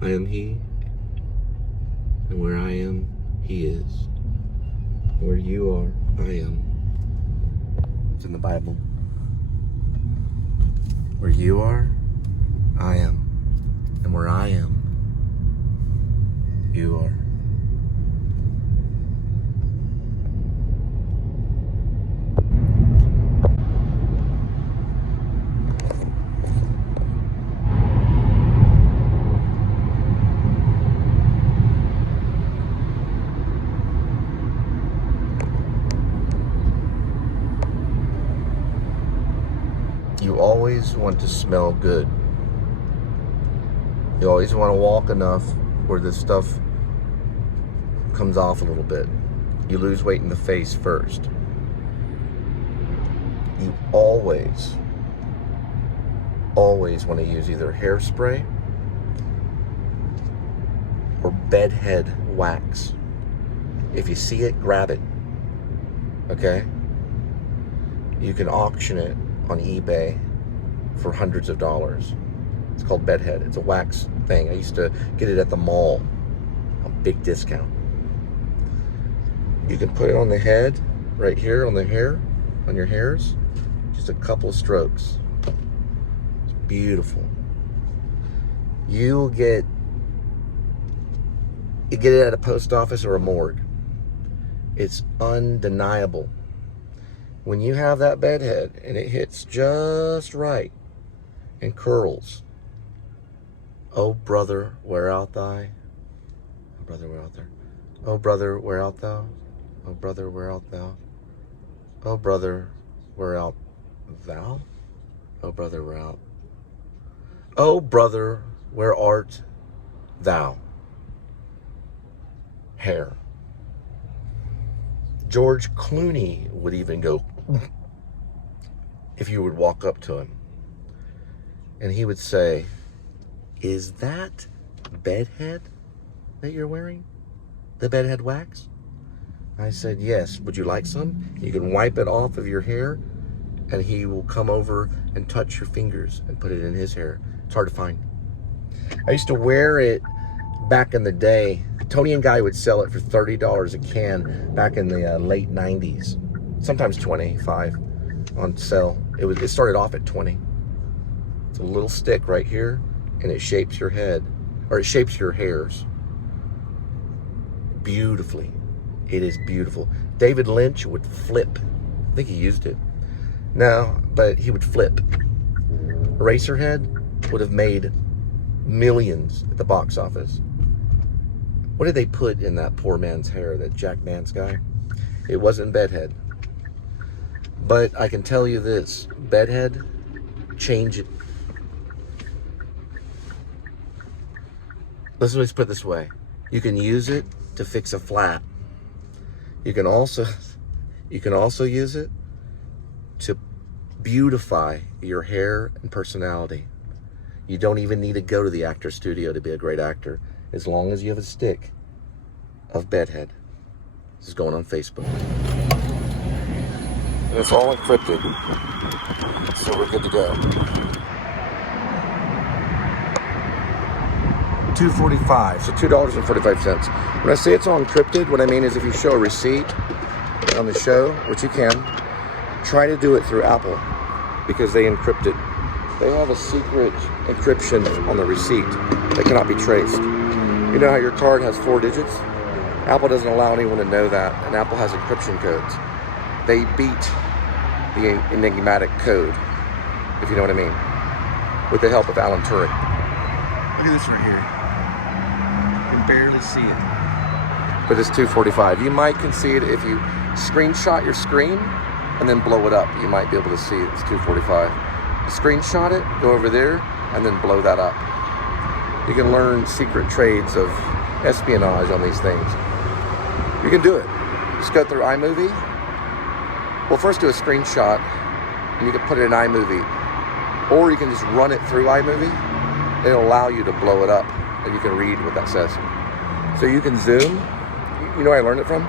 I am He, and where I am, He is. Where you are, I am. It's in the Bible. Where you are, I am. And where I am, you are. You always want to smell good. You always want to walk enough where the stuff comes off a little bit. You lose weight in the face first. You always want to use either hairspray or bedhead wax. If you see it, grab it. Okay? You can auction it on eBay for hundreds of dollars. It's called bedhead. It's a wax thing. I used to get it at the mall, a big discount. You can put it on the head, right here on the hair, on your hairs. Just a couple of strokes. It's beautiful. You get it at a post office or a morgue. It's undeniable. When you have that bedhead and it hits just right and curls, oh brother, where art thou? Oh brother, where art thou? Oh brother, where art thou? Oh brother, where art thou? Oh brother, where art thou? Oh brother, where art? Oh brother, where art thou? Hair. George Clooney would even go if you would walk up to him and he would say, "Is that bedhead that you're wearing? The bedhead wax?" I said, "Yes. Would you like some?" You can wipe it off of your hair and he will come over and touch your fingers and put it in his hair. It's hard to find. I used to wear it back in the day. Tony and Guy would sell it for $30 a can back in the late 90s. Sometimes 25 on sale. It started off at 20. It's a little stick right here and it shapes your head, or it shapes your hairs beautifully. It is beautiful. David Lynch would flip. I think he used it. No, but he would flip. Eraserhead would have made millions at the box office. What did they put in that poor man's hair, that Jack Nance guy? It wasn't bedhead. But I can tell you this, bedhead, change it. Let's put it this way. You can use it to fix a flat. You can also use it to beautify your hair and personality. You don't even need to go to the actor studio to be a great actor, as long as you have a stick of bedhead. This is going on Facebook. And it's all encrypted, so we're good to go. 2.45, so $2.45. When I say it's all encrypted, what I mean is if you show a receipt on the show, which you can, try to do it through Apple, because they encrypt it. They have a secret encryption on the receipt that cannot be traced. You know how your card has 4 digits? Apple doesn't allow anyone to know that, and Apple has encryption codes. They beat the enigmatic code, if you know what I mean, with the help of Alan Turing. Look at this right here. You can barely see it. But it's 2.45. You might can see it if you screenshot your screen and then blow it up. You might be able to see it. It's 2.45. Screenshot it, go over there, and then blow that up. You can learn secret trades of espionage on these things. You can do it. Just go through iMovie. Well, first do a screenshot, and you can put it in iMovie. Or you can just run it through iMovie. It'll allow you to blow it up, and you can read what that says. So you can zoom. You know where I learned it from?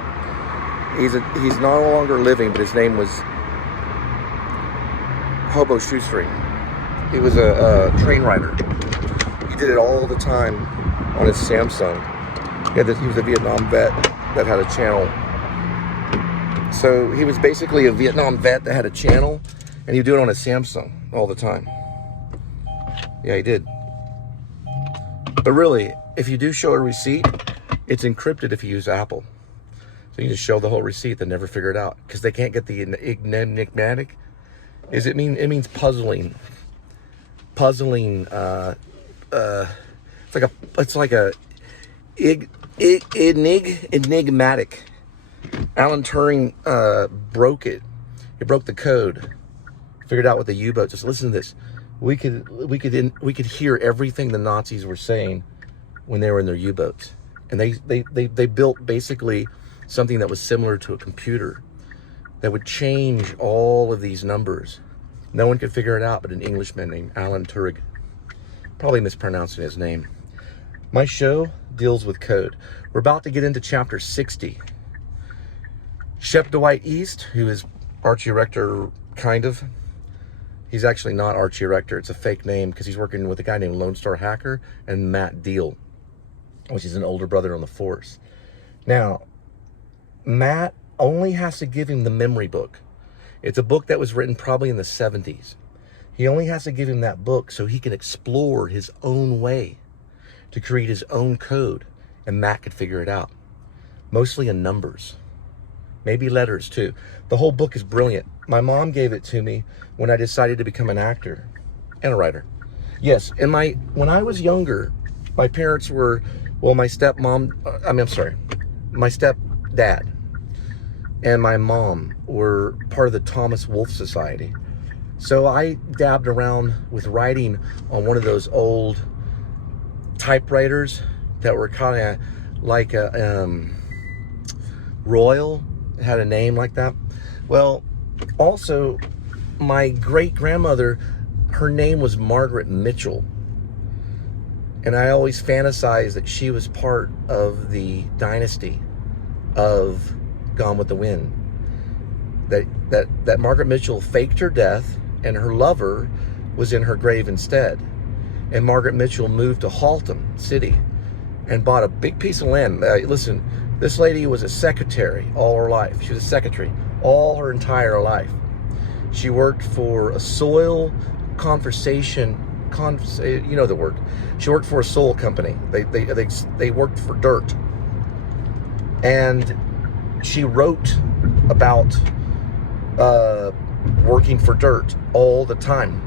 He's no longer living, but his name was Hobo Shoestring. He was a train rider. He did it all the time on his Samsung. He was a Vietnam vet that had a channel. So he was basically a Vietnam vet that had a channel, and he would do it on his Samsung all the time. Yeah, he did. But really, if you do show a receipt, it's encrypted if you use Apple. So you just show the whole receipt, they never figure it out because they can't get the enigmatic. It means puzzling. Puzzling. It's like a enigmatic. Alan Turing broke it. He broke the code. Figured out what the U-boat. Just listen to this. We could hear everything the Nazis were saying when they were in their U-boats, and they built basically something that was similar to a computer that would change all of these numbers. No one could figure it out but an Englishman named Alan Turing. Probably mispronouncing his name. My show deals with code. We're about to get into chapter 60. Shep Dwight East, who is Archie Rector, kind of. He's actually not Archie Rector. It's a fake name because he's working with a guy named Lone Star Hacker and Matt Deal, which is an older brother on the force. Now, Matt only has to give him the memory book. It's a book that was written probably in the 70s. He only has to give him that book so he can explore his own way to create his own code, and Matt could figure it out. Mostly in numbers. Maybe letters too. The whole book is brilliant. My mom gave it to me when I decided to become an actor and a writer. Yes, and when I was younger, my parents were, my stepdad and my mom were part of the Thomas Wolfe Society. So I dabbed around with writing on one of those old typewriters that were kind of like a Royal. It had a name like that. Well, also, my great-grandmother, her name was Margaret Mitchell. And I always fantasized that she was part of the dynasty of Gone with the Wind. That Margaret Mitchell faked her death and her lover was in her grave instead. And Margaret Mitchell moved to Haltom City and bought a big piece of land. Listen, this lady was a secretary all her life. She was a secretary all her entire life. She worked for a soil conservation, you know the word. She worked for a soil company. They worked for dirt. And she wrote about working for dirt all the time.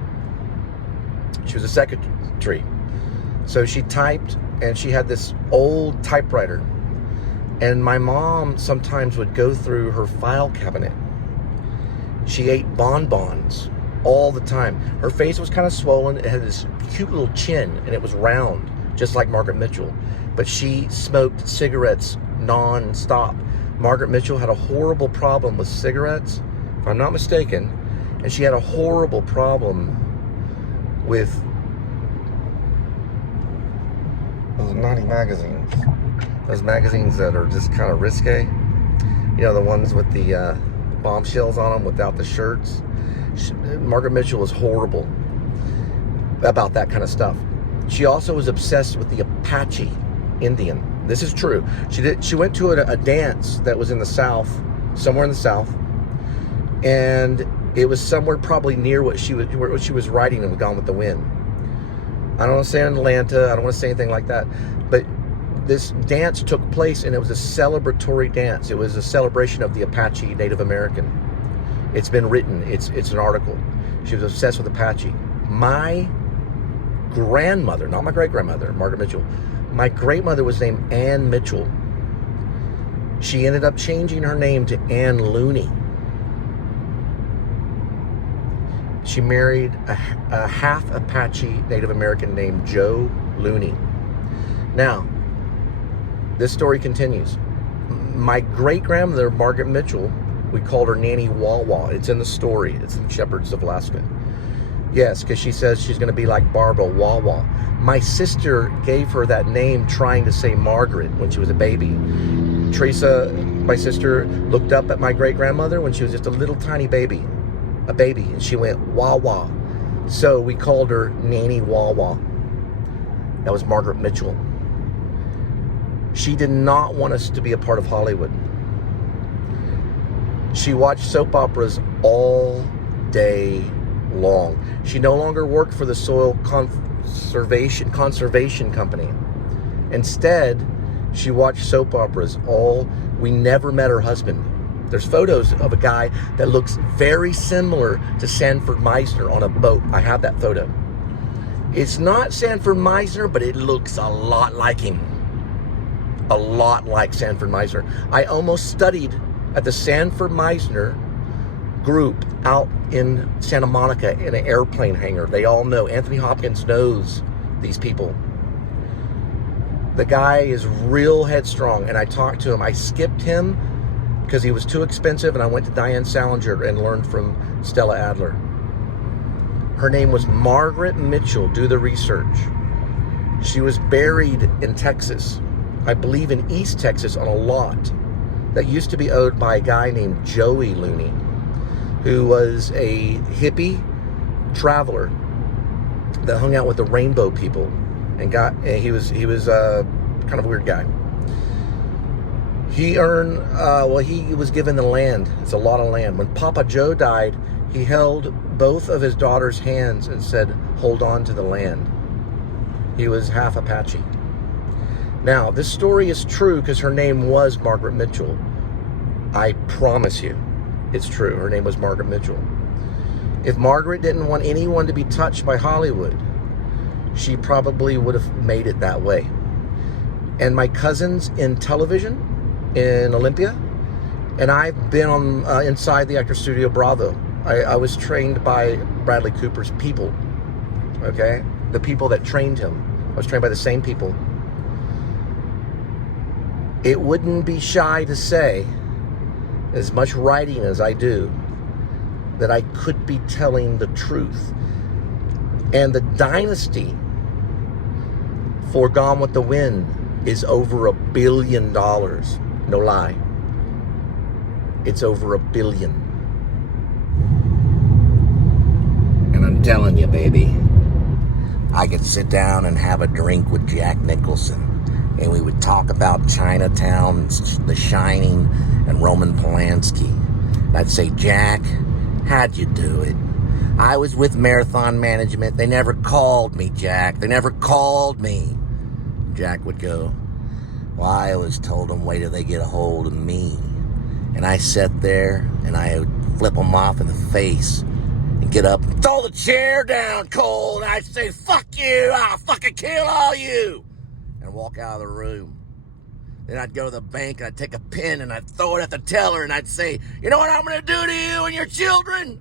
She was a secretary. So she typed, and she had this old typewriter. And my mom sometimes would go through her file cabinet. She ate bonbons all the time. Her face was kind of swollen. It had this cute little chin, and it was round, just like Margaret Mitchell. But she smoked cigarettes non-stop. Margaret Mitchell had a horrible problem with cigarettes, if I'm not mistaken, and she had a horrible problem with those naughty magazines. Those magazines that are just kind of risque. You know, the ones with the bombshells on them without the shirts. Margaret Mitchell was horrible about that kind of stuff. She also was obsessed with the Apache Indian. This is true. She went to a dance that was in the South, somewhere in the South, and it was somewhere probably near what she was writing in Gone with the Wind. I don't want to say in Atlanta. I don't want to say anything like that. But this dance took place, and it was a celebratory dance. It was a celebration of the Apache Native American. It's been written. It's an article. She was obsessed with Apache. My grandmother, not my great-grandmother, Margaret Mitchell, my great-mother was named Ann Mitchell. She ended up changing her name to Ann Looney. She married a half Apache Native American named Joe Looney. Now, this story continues. My great-grandmother, Margaret Mitchell, we called her Nanny Wawa. It's in the story. It's in Shepherds of Alaska. Yes, because she says she's going to be like Barbara Wawa. My sister gave her that name trying to say Margaret when she was a baby. Teresa, my sister, looked up at my great-grandmother when she was just a little tiny baby. A baby. And she went, Wawa. So we called her Nanny Wawa. That was Margaret Mitchell. She did not want us to be a part of Hollywood. She watched soap operas all day long. She no longer worked for the Soil Conservation Company. Instead, she watched soap operas we never met her husband. There's photos of a guy that looks very similar to Sanford Meisner on a boat. I have that photo. It's not Sanford Meisner, but it looks a lot like him. A lot like Sanford Meisner. I almost studied at the Sanford Meisner group out in Santa Monica in an airplane hangar. They all know. Anthony Hopkins knows these people. The guy is real headstrong, and I talked to him. I skipped him because he was too expensive, and I went to Diane Salinger and learned from Stella Adler. Her name was Margaret Mitchell. Do the research. She was buried in Texas, I believe in East Texas, on a lot that used to be owned by a guy named Joey Looney, who was a hippie traveler that hung out with the rainbow people, and he was kind of a weird guy. He he was given the land. It's a lot of land. When Papa Joe died, he held both of his daughter's hands and said, "Hold on to the land." He was half Apache. Now, this story is true because her name was Margaret Mitchell. I promise you, it's true. Her name was Margaret Mitchell. If Margaret didn't want anyone to be touched by Hollywood, she probably would have made it that way. And my cousins in television, in Olympia, and I've been on inside the Actor Studio Bravo. I was trained by Bradley Cooper's people, okay? The people that trained him. I was trained by the same people. It wouldn't be shy to say, as much writing as I do, that I could be telling the truth. And the dynasty for Gone with the Wind is over $1 billion. No lie. It's over $1 billion. And I'm telling you, baby, I could sit down and have a drink with Jack Nicholson, and we would talk about Chinatown, The Shining, and Roman Polanski. And I'd say, "Jack, how'd you do it?" "I was with Marathon Management. They never called me, Jack. They never called me." Jack would go, "Well, I always told them, wait till they get a hold of me." And I sat there, and I would flip them off in the face and get up and throw the chair down, Cole, and I'd say, "Fuck you, I'll fucking kill all you," and walk out of the room. Then I'd go to the bank, and I'd take a pen, and I'd throw it at the teller, and I'd say, "You know what I'm going to do to you and your children?"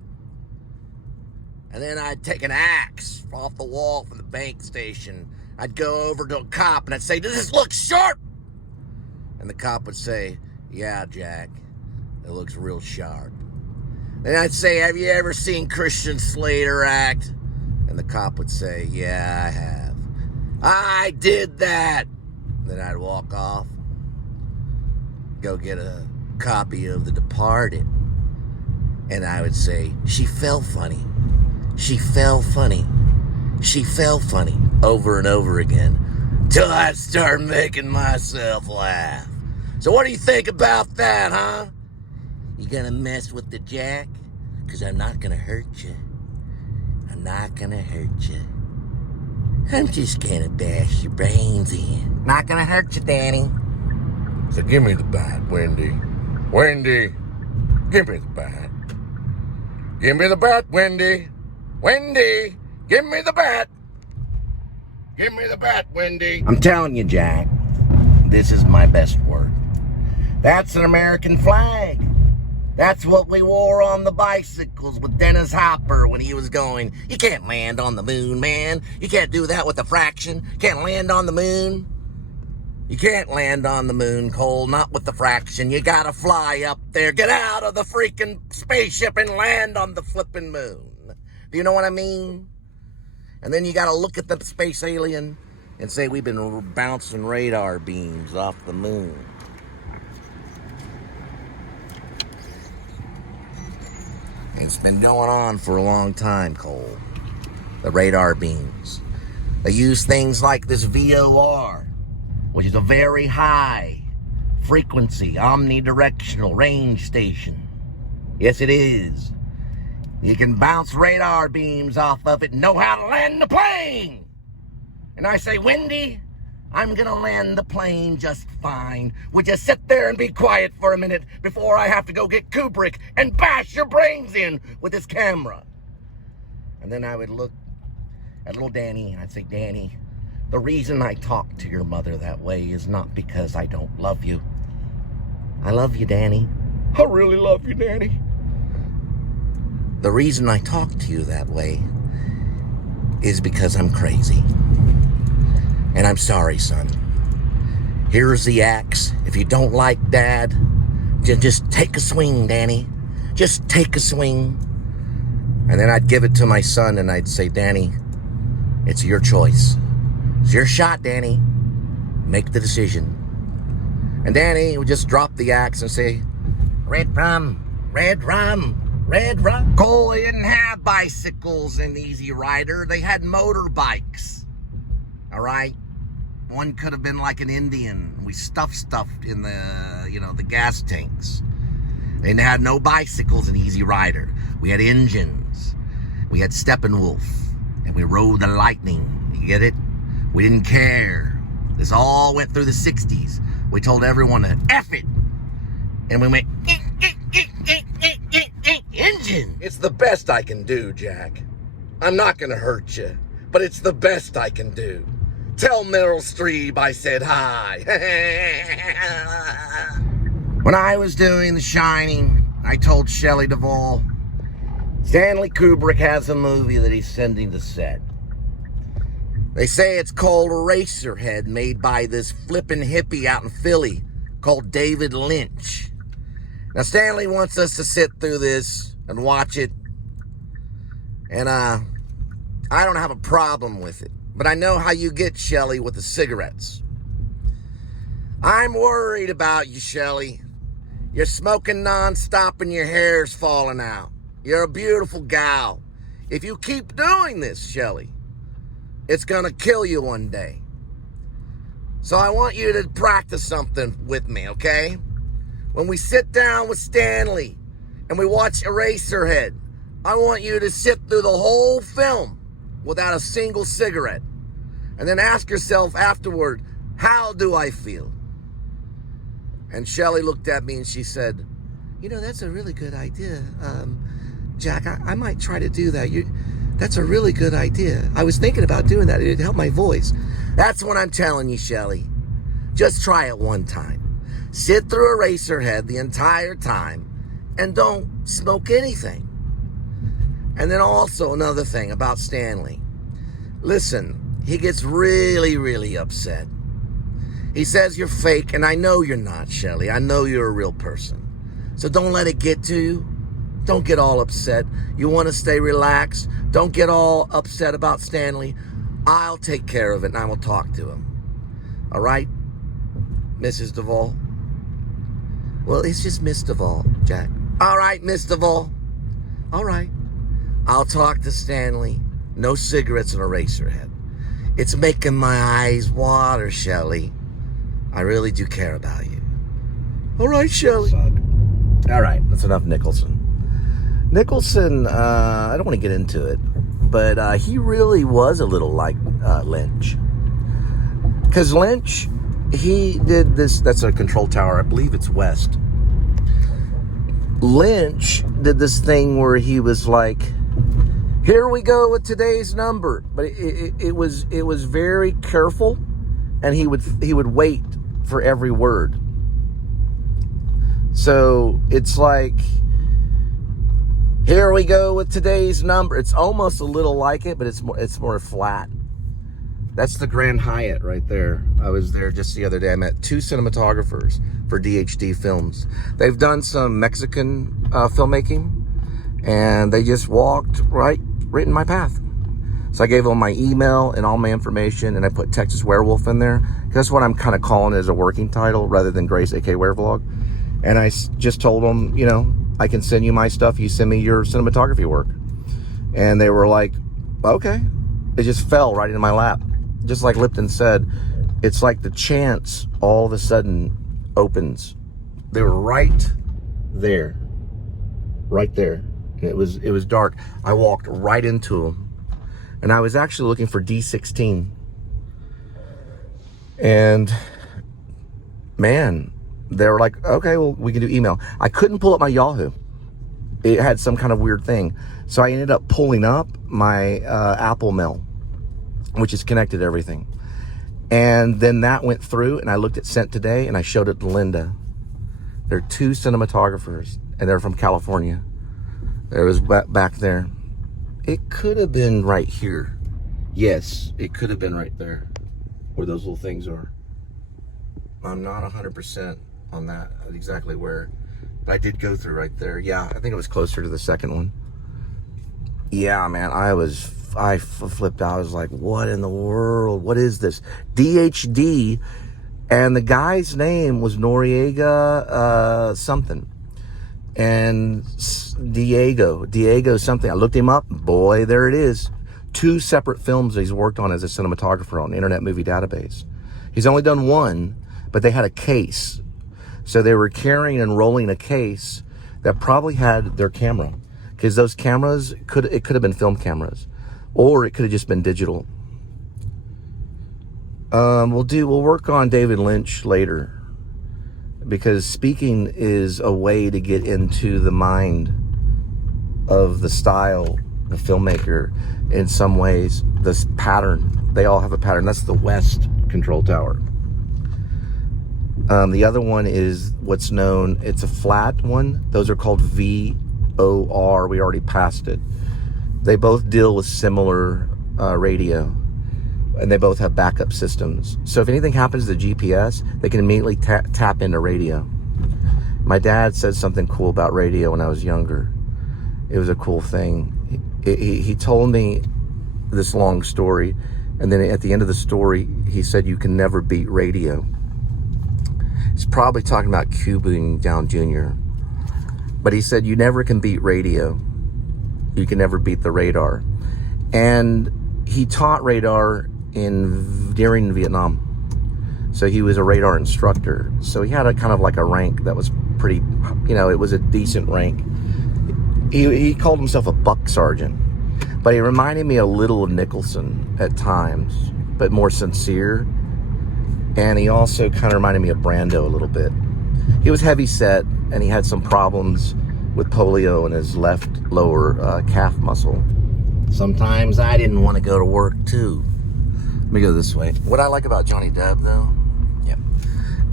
And then I'd take an axe off the wall from the bank station. I'd go over to a cop, and I'd say, "Does this look sharp?" And the cop would say, "Yeah, Jack, it looks real sharp." Then I'd say, "Have you ever seen Christian Slater act?" And the cop would say, "Yeah, I have." "I did that." Then I'd walk off, go get a copy of The Departed, and I would say, "She fell funny. She fell funny. She fell funny," over and over again, till I'd start making myself laugh. So what do you think about that, huh? You gonna mess with the Jack? 'Cause I'm not gonna hurt you. I'm not gonna hurt you. I'm just gonna bash your brains in. Not gonna hurt you, Danny. So give me the bat, Wendy. Wendy, give me the bat. Give me the bat, Wendy. Wendy, give me the bat. Give me the bat, Wendy. I'm telling you, Jack, this is my best work. That's an American flag. That's what we wore on the bicycles with Dennis Hopper when he was going, "You can't land on the moon, man. You can't do that with a fraction. You can't land on the moon. You can't land on the moon, Cole, not with the fraction. You gotta fly up there. Get out of the freaking spaceship and land on the flipping moon." Do you know what I mean? And then you gotta look at the space alien and say, "We've been bouncing radar beams off the moon." It's been going on for a long time, Cole. The radar beams. They use things like this VOR, which is a very high frequency, omnidirectional range station. Yes, it is. You can bounce radar beams off of it and know how to land the plane. And I say, Wendy, I'm gonna land the plane just fine. Would you sit there and be quiet for a minute before I have to go get Kubrick and bash your brains in with his camera? And then I would look at little Danny and I'd say, Danny, the reason I talk to your mother that way is not because I don't love you. I love you, Danny. I really love you, Danny. The reason I talk to you that way is because I'm crazy. And I'm sorry, son. Here's the axe. If you don't like Dad, just take a swing, Danny. Just take a swing. And then I'd give it to my son and I'd say, Danny, it's your choice. It's your shot, Danny. Make the decision. And Danny would just drop the axe and say, red rum, red rum, red rum. Cole, they didn't have bicycles in Easy Rider. They had motorbikes. All right? One could have been like an Indian. We stuffed in the gas tanks. They had no bicycles in Easy Rider. We had engines. We had Steppenwolf. And we rode the Lightning. You get it? We didn't care. This all went through the 60s. We told everyone to F it. And we went, engine. It's the best I can do, Jack. I'm not going to hurt you. But it's the best I can do. Tell Meryl Streep I said hi. When I was doing The Shining, I told Shelley Duvall, Stanley Kubrick has a movie that he's sending to set. They say it's called Eraserhead, made by this flippin' hippie out in Philly called David Lynch. Now, Stanley wants us to sit through this and watch it. And I don't have a problem with it. But I know how you get, Shelley, with the cigarettes. I'm worried about you, Shelley. You're smoking nonstop and your hair's falling out. You're a beautiful gal. If you keep doing this, Shelley, it's going to kill you one day. So I want you to practice something with me, okay? When we sit down with Stanley and we watch Eraserhead, I want you to sit through the whole film without a single cigarette. And then ask yourself afterward, how do I feel? And Shelley looked at me and she said, you know, that's a really good idea. Jack, I might try to do that. That's a really good idea. I was thinking about doing that. It'd help my voice. That's what I'm telling you, Shelley. Just try it one time. Sit through Eraserhead the entire time and don't smoke anything. And then also another thing about Stanley. Listen, he gets really, really upset. He says you're fake, and I know you're not, Shelley. I know you're a real person. So don't let it get to you. Don't get all upset. You want to stay relaxed. Don't get all upset about Stanley. I'll take care of it, and I will talk to him. All right, Mrs. Duvall? Well, it's just Miss Duvall, Jack. All right, Miss Duvall. All right. I'll talk to Stanley. No cigarettes and Eraserhead. It's making my eyes water, Shelley. I really do care about you. All right, Shelley. All right, that's enough Nicholson. Nicholson, I don't want to get into it, but he really was a little like Lynch. Because Lynch, he did this, that's a control tower, I believe it's west. Lynch did this thing where he was like, here we go with today's number. But it was very careful, and he would wait for every word. So it's like, here we go with today's number. It's almost a little like it, but it's more flat. That's the Grand Hyatt right there. I was there just the other day. I met 2 cinematographers for DHD Films. They've done some Mexican filmmaking, and they just walked right in my path. So I gave them my email and all my information, and I put Texas Werewolf in there. That's what I'm kind of calling it as a working title rather than Grace AK Werevlog. And I just told them, you know, I can send you my stuff. You send me your cinematography work. And they were like, okay. It just fell right into my lap. just like Lipton said, it's like the chance all of a sudden opens. They were right there. And it was dark. I walked right into them. And I was actually looking for D16. And man, they were like, okay, well, we can do email. I couldn't pull up my Yahoo. It had some kind of weird thing. So I ended up pulling up my Apple Mail, which is connected to everything. And then that went through, and I looked at Sent Today, and I showed it to Linda. They're 2 cinematographers, and they're from California. There was back there. It could have been right here. Yes, it could have been right there, where those little things are. I'm not 100% on that, exactly where. But I did go through right there. Yeah, I think it was closer to the second one. Yeah, man, I flipped out. I was like, what in the world? What is this? DHD, and the guy's name was Noriega something. And Diego something. I looked him up. Boy, there it is. 2 separate films he's worked on as a cinematographer on Internet Movie Database. He's only done one, but they had a case. So they were carrying and rolling a case that probably had their camera. Because those cameras, it could have been film cameras. Or it could have just been digital. We'll work on David Lynch later. Because speaking is a way to get into the mind of the style, the filmmaker. In some ways, this pattern, they all have a pattern. That's the West Control Tower. The other one is what's known, it's a flat one. Those are called VOR. We already passed it. They both deal with similar radio. And they both have backup systems. So if anything happens to the GPS, they can immediately tap into radio. My dad said something cool about radio when I was younger. It was a cool thing. He told me this long story, and then at the end of the story, he said, you can never beat radio. He's probably talking about cubing down Jr. But he said, you never can beat radio. You can never beat the radar. And he taught radar during Vietnam. So he was a radar instructor. So he had a kind of like a rank that was pretty, it was a decent rank. He called himself a buck sergeant, but he reminded me a little of Nicholson at times, but more sincere. And he also kind of reminded me of Brando a little bit. He was heavy set, and he had some problems with polio in his left lower calf muscle. Sometimes I didn't want to go to work too. Let me go this way. What I like about Johnny Depp, though,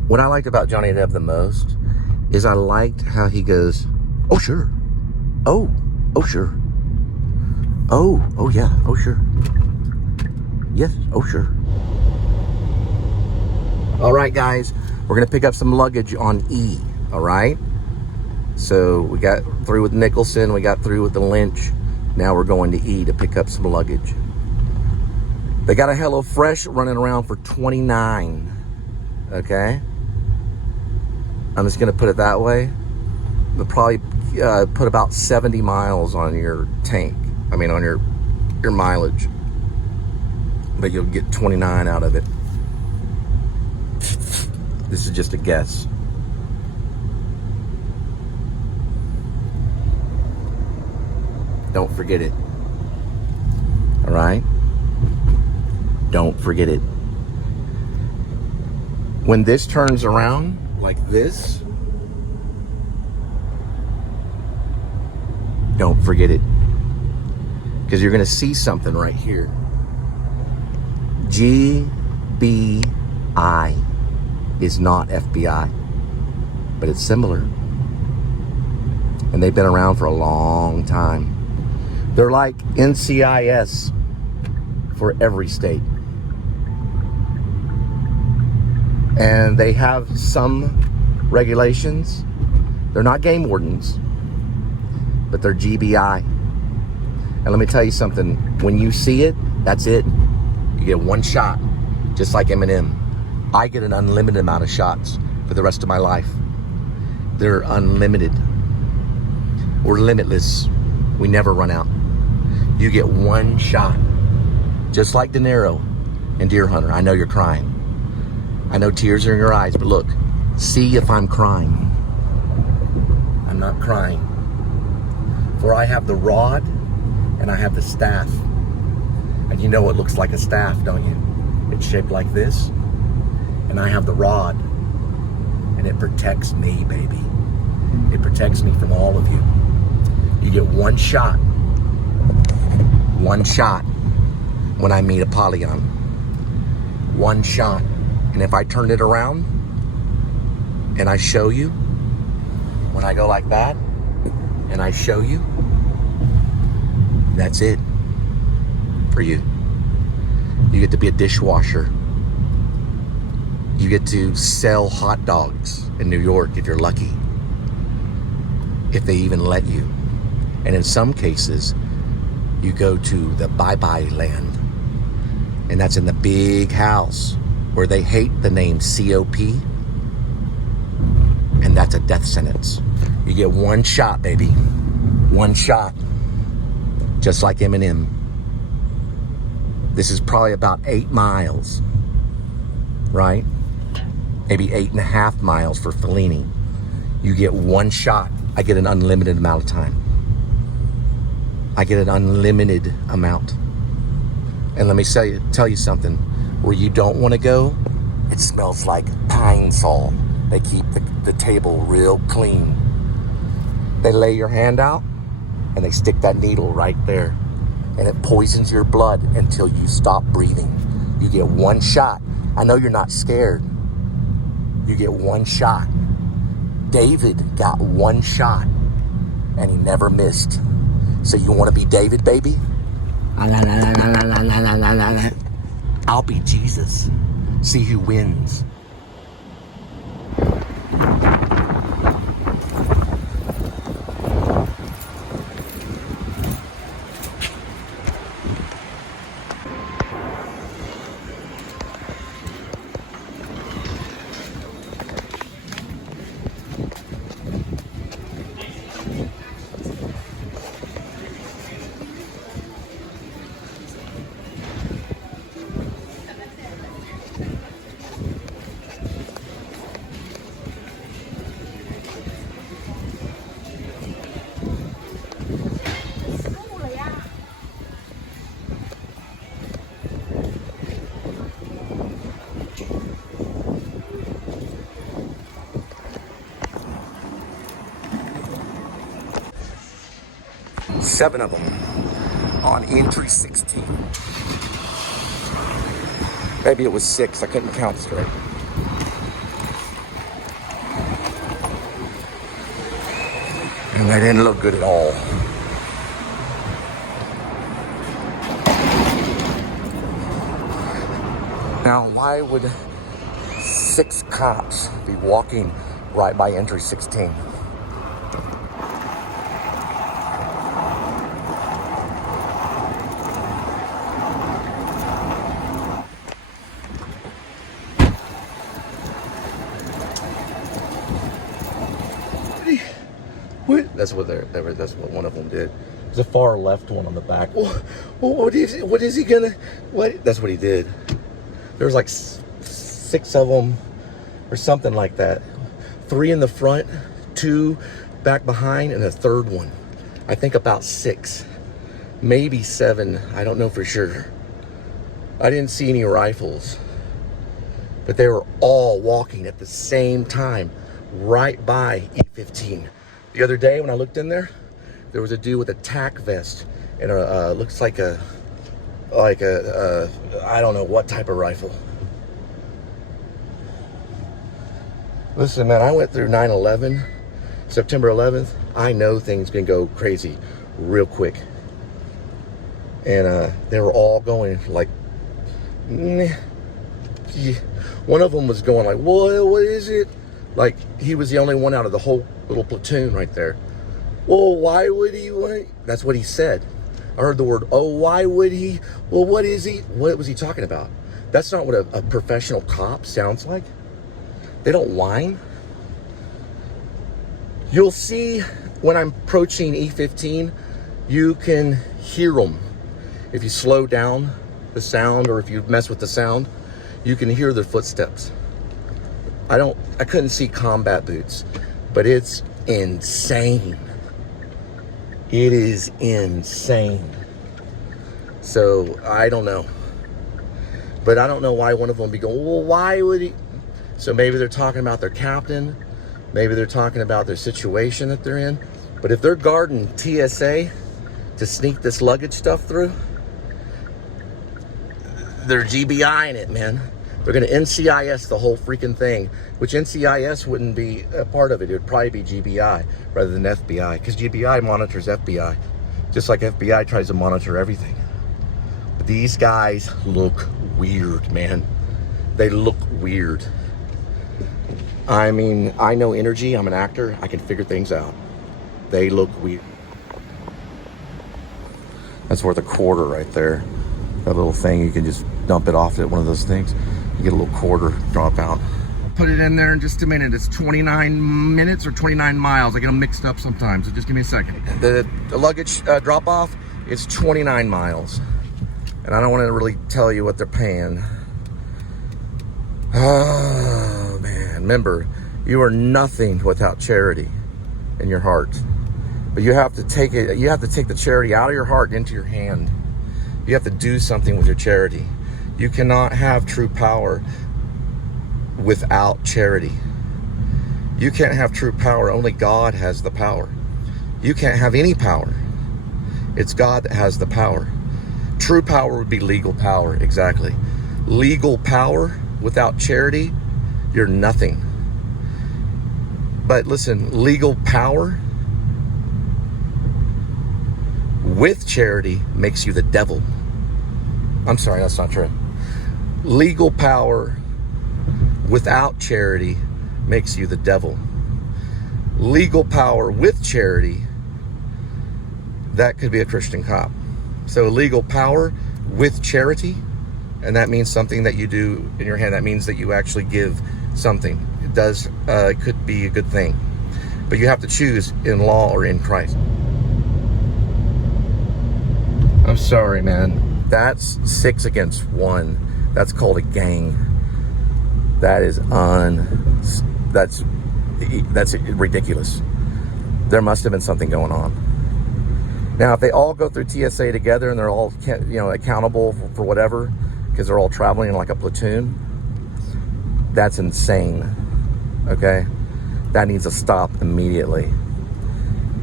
what I liked about Johnny Depp the most is I liked how he goes, oh, sure. Oh, sure. Oh, yeah. Oh, sure. Yes. Oh, sure. All right, guys. We're going to pick up some luggage on E. All right. So we got through with Nicholson. We got through with the Lynch. Now we're going to E to pick up some luggage. They got a HelloFresh running around for $29. Okay. I'm just going to put it that way. They'll probably put about 70 miles on your tank. I mean, on your mileage. But you'll get 29 out of it. This is just a guess. Don't forget it. All right? Don't forget it. When this turns around like this, don't forget it. Because you're going to see something right here. GBI is not FBI, but it's similar. And they've been around for a long time. They're like NCIS for every state. And they have some regulations. They're not game wardens, but they're GBI. And let me tell you something. When you see it, that's it. You get one shot, just like Eminem. I get an unlimited amount of shots for the rest of my life. They're unlimited. We're limitless. We never run out. You get one shot. Just like De Niro. And Deer Hunter, I know you're crying. I know tears are in your eyes, but look, see if I'm crying. I'm not crying. For I have the rod and I have the staff. And you know what looks like a staff, don't you? It's shaped like this. And I have the rod. And it protects me, baby. It protects me from all of you. You get one shot. One shot when I meet Apollyon. One shot. And if I turn it around and I show you, when I go like that and I show you, that's it for you. You get to be a dishwasher. You get to sell hot dogs in New York if you're lucky. If they even let you. And in some cases, you go to the bye-bye land. And that's in the big house where they hate the name C.O.P. And that's a death sentence. You get one shot, baby. One shot. Just like Eminem. This is probably about 8 miles. Right? Maybe 8.5 miles for Fellini. You get one shot. I get an unlimited amount of time. I get an unlimited amount. And let me tell you something. Where you don't want to go, it smells like pine sol. They keep the table real clean. They lay your hand out and they stick that needle right there. And it poisons your blood until you stop breathing. You get one shot. I know you're not scared. You get one shot. David got one shot and he never missed. So you want to be David, baby? I'll be Jesus. See who wins. Seven of them on entry 16. Maybe it was 6. I couldn't count straight. And they didn't look good at all. Now, why would 6 cops be walking right by entry 16? That's what one of them did. There's a far left one on the back. What is he gonna? What? That's what he did. There's like 6 of them, or something like that. 3 in the front, 2 back behind, and a third one. I think about 6, maybe 7. I don't know for sure. I didn't see any rifles, but they were all walking at the same time, right by E15. The other day when I looked in there was a dude with a tack vest and looks like a I don't know what type of rifle. Listen, man, I went through 9/11, September 11th. I know things can go crazy real quick. And they were all going like, one of them was going like, what is it? Like, he was the only one out of the whole little platoon right there. Well, why would he? That's what he said. I heard the word, why would he? Well, what is he? What was he talking about? That's not what a professional cop sounds like. They don't whine. You'll see when I'm approaching E15, you can hear them. If you slow down the sound, or if you mess with the sound, you can hear their footsteps. I couldn't see combat boots, but it's insane. It is insane. So I don't know. But I don't know why one of them be going, well, why would he? So maybe they're talking about their captain. Maybe they're talking about their situation that they're in. But if they're guarding TSA to sneak this luggage stuff through, they're GBIing it, man. They're going to NCIS the whole freaking thing, which NCIS wouldn't be a part of it. It would probably be GBI rather than FBI, because GBI monitors FBI, just like FBI tries to monitor everything. But these guys look weird, man. They look weird. I mean, I know energy. I'm an actor. I can figure things out. They look weird. That's worth $0.25 right there. That little thing, you can just dump it off at one of those things. You get a little quarter drop out. Put it in there in just a minute. It's 29 minutes or 29 miles. I get them mixed up sometimes, so just give me a second. The luggage drop off is 29 miles. And I don't want to really tell you what they're paying. Oh, man. Remember, you are nothing without charity in your heart. But you have to take it. You have to take the charity out of your heart and into your hand. You have to do something with your charity. You cannot have true power without charity. You can't have true power. Only God has the power. You can't have any power. It's God that has the power. True power would be legal power. Exactly. Legal power without charity, you're nothing. But listen, legal power with charity makes you the devil. I'm sorry, that's not true. Legal power without charity makes you the devil. Legal power with charity, that could be a Christian cop. So legal power with charity, and that means something that you do in your hand. That means that you actually give something. It could be a good thing. But you have to choose in law or in Christ. I'm sorry, man. That's 6 against 1. That's called a gang. That is that's ridiculous. There must have been something going on. Now, if they all go through TSA together and they're all, accountable for whatever, because they're all traveling in like a platoon, that's insane. Okay? That needs to stop immediately.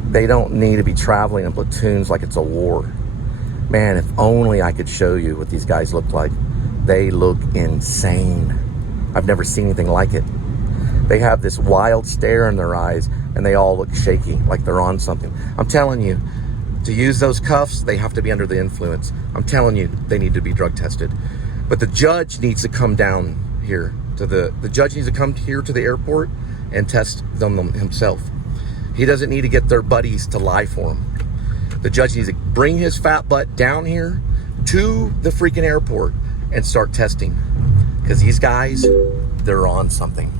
They don't need to be traveling in platoons like it's a war. Man, if only I could show you what these guys look like. They look insane. I've never seen anything like it. They have this wild stare in their eyes, and they all look shaky, like they're on something. I'm telling you, to use those cuffs, they have to be under the influence. I'm telling you, they need to be drug tested. But the judge needs to come down here the judge needs to come here to the airport and test them himself. He doesn't need to get their buddies to lie for him. The judge needs to bring his fat butt down here to the freaking airport and start testing. Because these guys, they're on something.